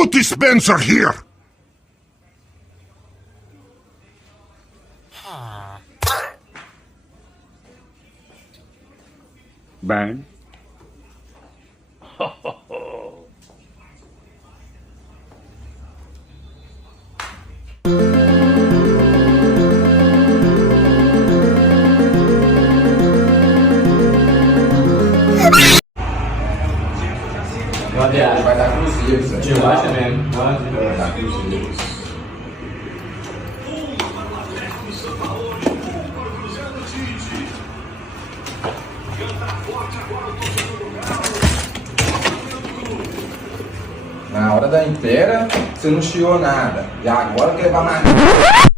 Put dispenser here. Bang. Vai dar cruzeiro, isso aqui. Relaxa mesmo. Vai dar cruzeiro. Na hora da inteira, você não chiou nada. E agora que ele vai mais.